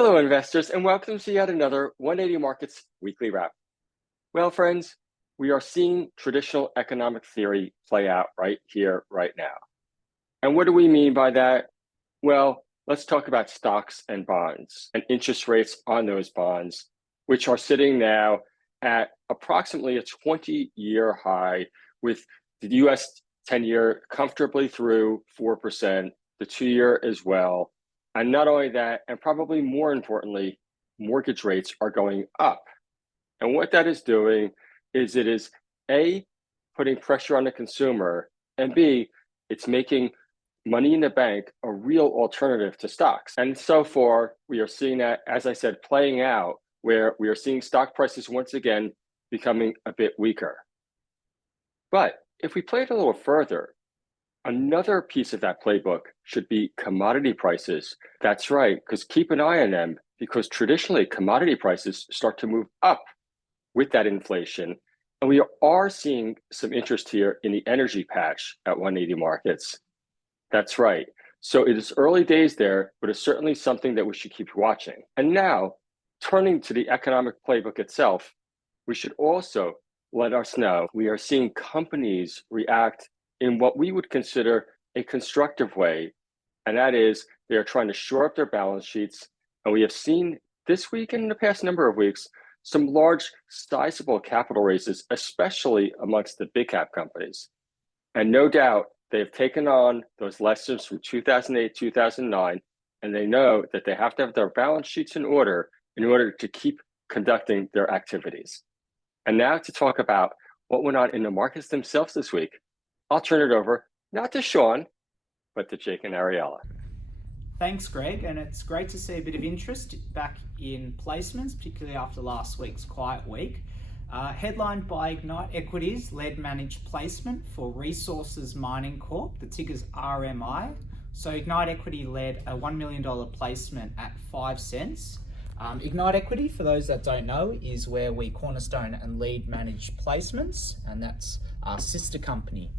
Hello, investors, and welcome to yet another 180 Markets Weekly Wrap. Well, friends, we are seeing traditional economic theory play out right here, right now. And what do we mean by that? Well, let's talk about stocks and bonds and interest rates on those bonds, which are sitting now at approximately a 20-year high, with the US 10-year comfortably through 4%, the 2-year as well. And not only that, and probably more importantly, mortgage rates are going up. And what that is doing is it is A, putting pressure on the consumer, and B, it's making money in the bank a real alternative to stocks. And so far, we are seeing that, as I said, playing out, where we are seeing stock prices once again becoming a bit weaker. But if we play it a little further, another piece of that playbook should be commodity prices. That's right, because keep an eye on them, because traditionally commodity prices start to move up with that inflation. And we are seeing some interest here in the energy patch at 180 Markets. That's right. So it is early days there, but it's certainly something that we should keep watching. And now, turning to the economic playbook itself, we should also let us know we are seeing companies react in what we would consider a constructive way. And that is, they are trying to shore up their balance sheets. And we have seen this week and in the past number of weeks, some large, sizable capital raises, especially amongst the big cap companies. And no doubt, they have taken on those lessons from 2008, 2009, and they know that they have to have their balance sheets in order to keep conducting their activities. And now to talk about what went on in the markets themselves this week, I'll turn it over, not to Sean, but to Jake and Ariella. Thanks, Greg, and it's great to see a bit of interest back in placements, particularly after last week's quiet week. Headlined by Ignite Equities led managed placement for Resources Mining Corp, the ticker's RMI. So Ignite Equity led a $1 million placement at 5 cents. Ignite Equity, for those that don't know, is where we cornerstone and lead manage placements, and that's our sister company.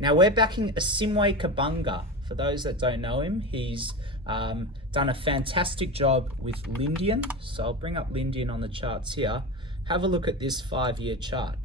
Now we're backing Asimwe Kabanga. For those that don't know him, he's done a fantastic job with Lindian. So I'll bring up Lindian on the charts here. Have a look at this 5-year chart.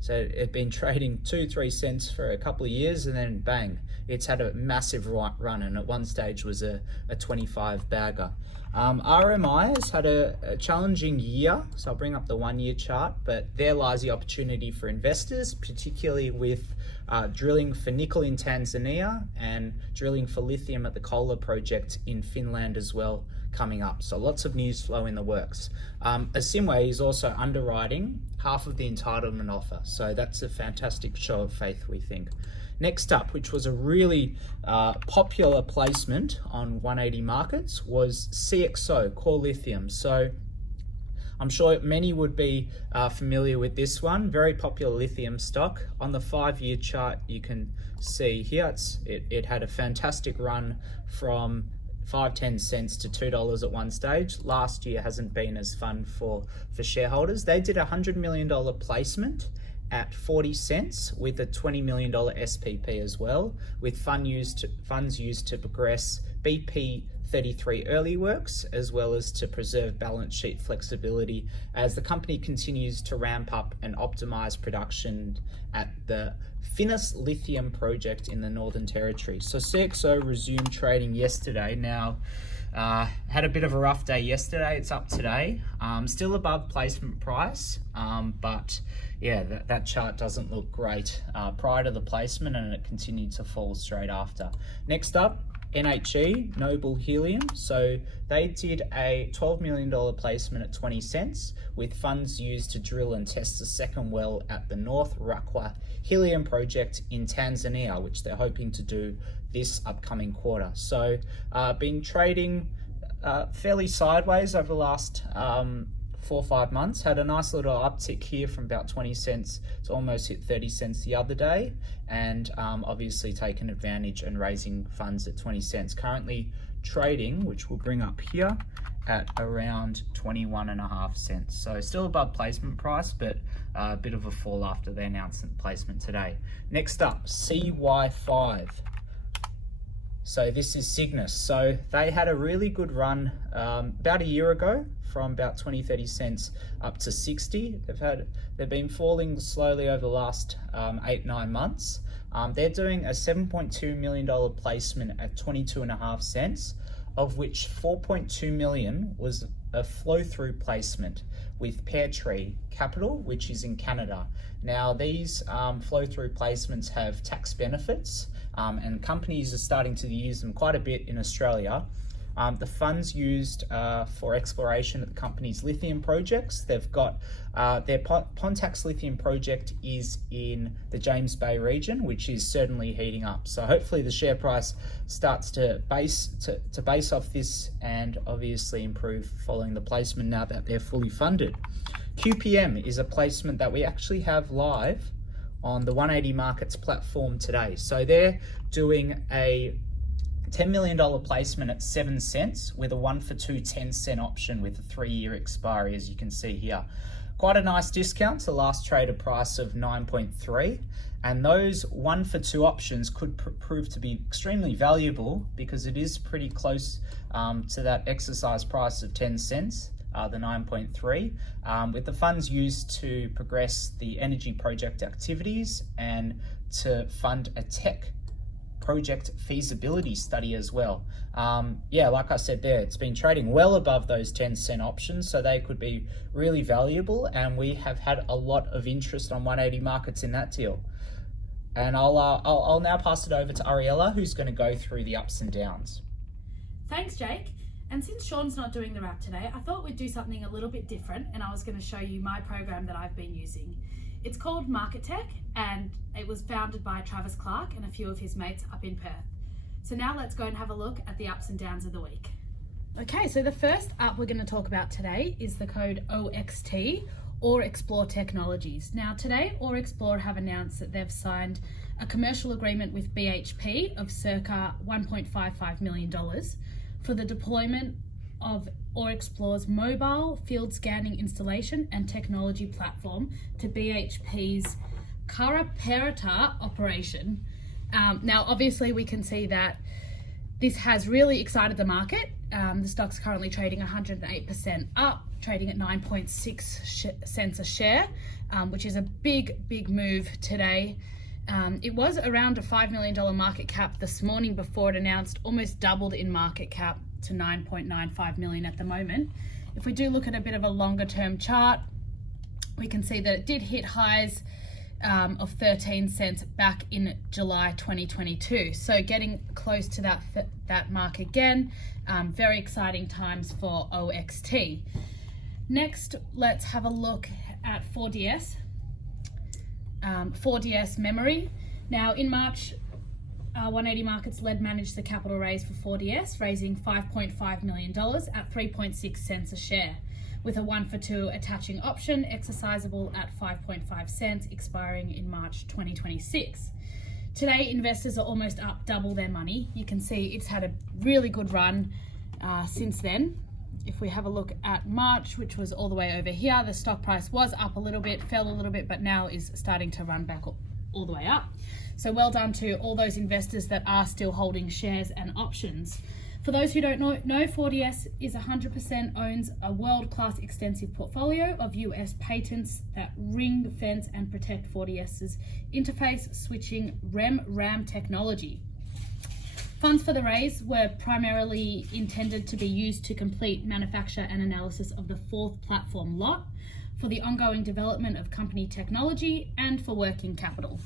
So it had been trading 2-3 cents for a couple of years, and then bang, it's had a massive run, and at one stage was a 25 bagger. RMI has had a challenging year, so I'll bring up the 1-year chart, but there lies the opportunity for investors, particularly with drilling for nickel in Tanzania and drilling for lithium at the Kola project in Finland as well coming up. So lots of news flow in the works. Asimwe is also underwriting half of the entitlement offer, so that's a fantastic show of faith, we think. Next up, which was a really popular placement on 180 Markets, was CXO, Core Lithium. So I'm sure many would be familiar with this one. Very popular lithium stock. On the 5-year chart, you can see here, it had a fantastic run from 5-10 cents to $2 at one stage. Last year hasn't been as fun for shareholders. They did a $100 million placement at 40 cents with a $20 million SPP as well, with funds used to progress BP33 early works, as well as to preserve balance sheet flexibility as the company continues to ramp up and optimize production at the Finniss Lithium project in the Northern Territory. So CXO resumed trading yesterday. Now, had a bit of a rough day yesterday. It's up today, still above placement price, but yeah, that chart doesn't look great prior to the placement, and it continued to fall straight after. Next up, NHE, Noble Helium. So they did a $12 million placement at 20 cents with funds used to drill and test the second well at the North Rukwa Helium project in Tanzania, which they're hoping to do this upcoming quarter. So been trading fairly sideways over the last 4 or 5 months. Had a nice little uptick here from about 20 cents to almost hit 30 cents the other day, and obviously taken advantage and raising funds at 20 cents. Currently trading, which we'll bring up here, at around 21.5 cents. So still above placement price, but a bit of a fall after they announced the placement today. Next up, CY5. So this is Cygnus. So they had a really good run about a year ago, from about 20-30 cents up to 60. They've been falling slowly over the last 8-9 months. They're doing a $7.2 million placement at 22.5 cents, of which 4.2 million was a flow-through placement with Pear Tree Capital, which is in Canada. Now these flow-through placements have tax benefits, and companies are starting to use them quite a bit in Australia. The funds used for exploration at the company's lithium projects. They've got their Pontax lithium project is in the James Bay region, which is certainly heating up. So hopefully the share price starts to base off this and obviously improve following the placement now that they're fully funded. QPM is a placement that we actually have live on the 180 Markets platform today. So they're doing a $10 million placement at 7 cents with a 1-for-2 10-cent option with a 3-year expiry, as you can see here. Quite a nice discount to the last traded price of 9.3, and those 1-for-2 options could prove to be extremely valuable because it is pretty close to that exercise price of 10 cents. The 9.3, with the funds used to progress the energy project activities and to fund a tech project feasibility study as well. Yeah, like I said there, it's been trading well above those 10-cent options, so they could be really valuable, and we have had a lot of interest on 180 Markets in that deal. And I'll now pass it over to Ariella, who's going to go through the ups and downs. Thanks, Jake. And since Sean's not doing the wrap today, I thought we'd do something a little bit different, and I was going to show you my program that I've been using. It's called Market Tech, and it was founded by Travis Clark and a few of his mates up in Perth. So now let's go and have a look at the ups and downs of the week. Okay, so the first up we're going to talk about today is the code OXT, or Explore Technologies. Now today, or Explore have announced that they've signed a commercial agreement with BHP of circa $1.55 million for the deployment of Or Explore's mobile field scanning installation and technology platform to BHP's Karaperata operation. Now, obviously, we can see that this has really excited the market. The stock's currently trading 108% up, trading at 9.6 cents a share, which is a big move today. It was around a $5 million market cap this morning before it announced, almost doubled in market cap to 9.95 million at the moment. If we do look at a bit of a longer term chart, we can see that it did hit highs of 13 cents back in July 2022. So getting close to that mark again. Very exciting times for OXT. Next, let's have a look at 4DS. 4DS Memory. Now in March, 180 Markets led managed the capital raise for 4DS, raising $5.5 million at 3.6 cents a share, with a 1-for-2 attaching option exercisable at 5.5 cents, expiring in March 2026. Today, investors are almost up double their money. You can see it's had a really good run since then. If we have a look at March, which was all the way over here, the stock price was up a little bit, fell a little bit, but now is starting to run back all the way up. So well done to all those investors that are still holding shares and options. For those who don't know, 4DS is 100% owns a world-class extensive portfolio of US patents that ring fence and protect 4DS's interface switching RAM technology. Funds for the raise were primarily intended to be used to complete manufacture and analysis of the fourth platform lot, for the ongoing development of company technology, and for working capital.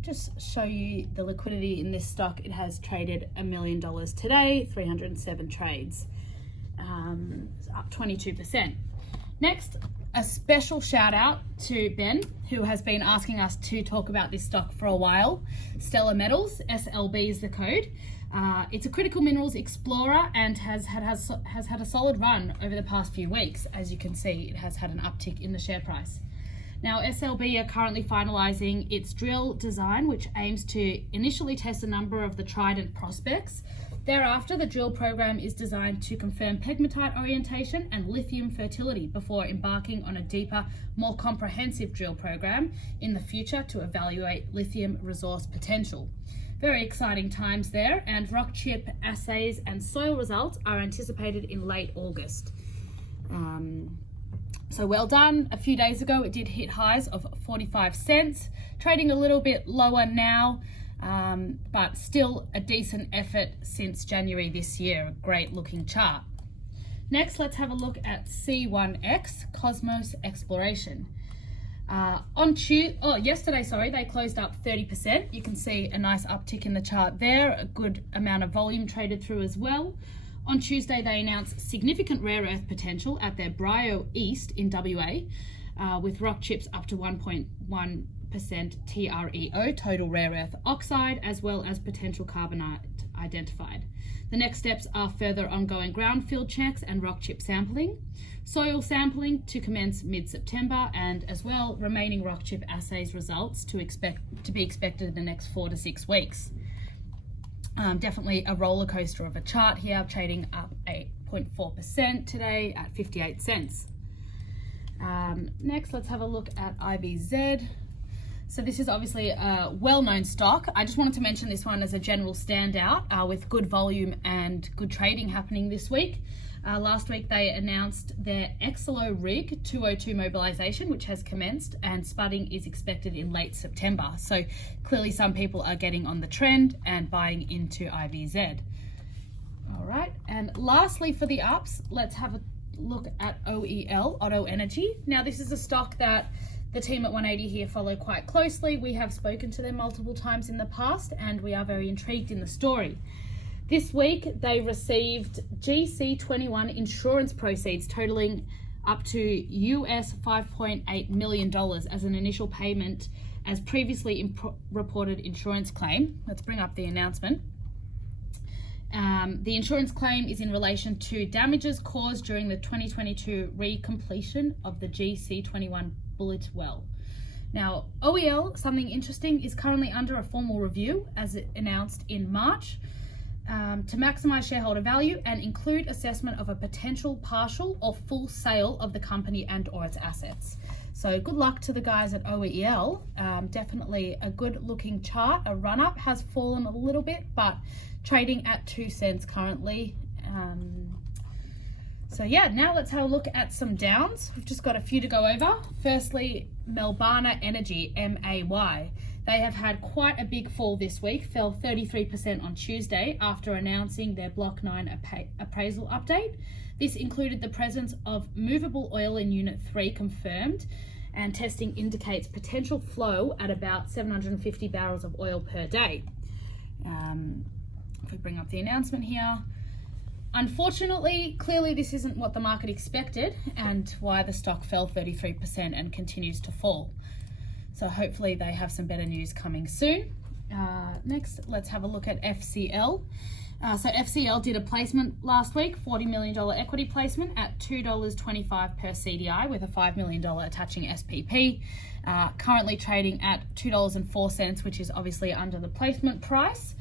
Just show you the liquidity in this stock. It has traded $1 million today, 307 trades, up 22%. Next, a special shout out to Ben, who has been asking us to talk about this stock for a while. Stellar Metals, SLB is the code. It's a critical minerals explorer and has had a solid run over the past few weeks. As you can see, it has had an uptick in the share price. Now, SLB are currently finalising its drill design, which aims to initially test a number of the Trident prospects. Thereafter, the drill program is designed to confirm pegmatite orientation and lithium fertility before embarking on a deeper, more comprehensive drill program in the future to evaluate lithium resource potential. Very exciting times there, and rock chip assays and soil results are anticipated in late August. So well done. A few days ago, it did hit highs of 45 cents, trading a little bit lower now, but still a decent effort since January this year. A great looking chart. Next, let's have a look at C1X, Cosmos Exploration. Yesterday, they closed up 30%. You can see a nice uptick in the chart there, a good amount of volume traded through as well. On Tuesday, they announced significant rare earth potential at their Brio East in WA, with rock chips up to 1.1% TREO, total rare earth oxide, as well as potential carbonate identified. The next steps are further ongoing ground field checks and rock chip sampling, soil sampling to commence mid-September, and as well remaining rock chip assays results to be expected in the next 4 to 6 weeks. Definitely a roller coaster of a chart here, trading up 8.4% today at 58 cents. Next, let's have a look at IBZ. So this is obviously a well-known stock. I just wanted to mention this one as a general standout with good volume and good trading happening this week. Last week they announced their Exelo Rig 202 mobilization, which has commenced, and spudding is expected in late September. So clearly some people are getting on the trend and buying into IBZ. All right, and lastly for the ups, let's have a look at OEL, Otto Energy. Now this is a stock that the team at 180 here follow quite closely. We have spoken to them multiple times in the past, and we are very intrigued in the story. This week, they received GC21 insurance proceeds totaling up to US $5.8 million as an initial payment as previously reported insurance claim. Let's bring up the announcement. The insurance claim is in relation to damages caused during the 2022 recompletion of the GC21 bullet well. Now, OEL, something interesting, is currently under a formal review, as it announced in March, to maximize shareholder value and include assessment of a potential partial or full sale of the company and or its assets. So good luck to the guys at OEL. Definitely a good looking chart. A run up has fallen a little bit, but trading at 2 cents currently. So yeah, now let's have a look at some downs. We've just got a few to go over. Firstly, Melbana Energy, MAY. They have had quite a big fall this week, fell 33% on Tuesday after announcing their Block 9 appraisal update. This included the presence of movable oil in Unit 3 confirmed, and testing indicates potential flow at about 750 barrels of oil per day. If we bring up the announcement here. Unfortunately, clearly this isn't what the market expected and why the stock fell 33% and continues to fall. So hopefully they have some better news coming soon. Next, let's have a look at FCL. So FCL did a placement last week, $40 million equity placement at $2.25 per CDI with a $5 million attaching SPP. Currently trading at $2.04, which is obviously under the placement price.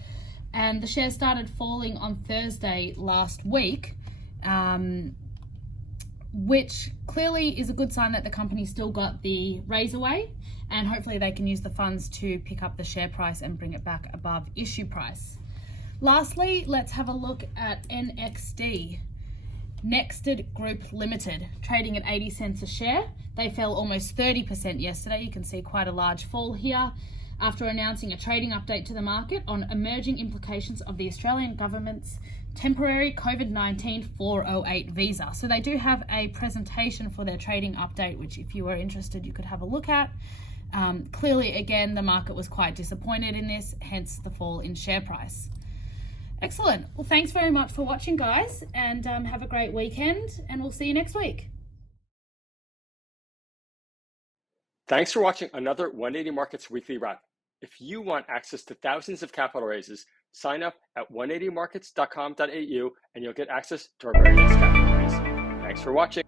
And the share started falling on Thursday last week, which clearly is a good sign that the company still got the raise away, and hopefully they can use the funds to pick up the share price and bring it back above issue price. Lastly, let's have a look at NXD, Nexted Group Limited, trading at 80 cents a share. They fell almost 30% yesterday. You can see quite a large fall here, after announcing a trading update to the market on emerging implications of the Australian government's temporary COVID-19 408 visa. So they do have a presentation for their trading update, which if you were interested, you could have a look at. Clearly, again, the market was quite disappointed in this, hence the fall in share price. Excellent. Well, thanks very much for watching, guys, and have a great weekend, and we'll see you next week. Thanks for watching another 180 Markets Weekly Wrap. If you want access to thousands of capital raises, sign up at 180markets.com.au and you'll get access to our very next capital raise. Thanks for watching.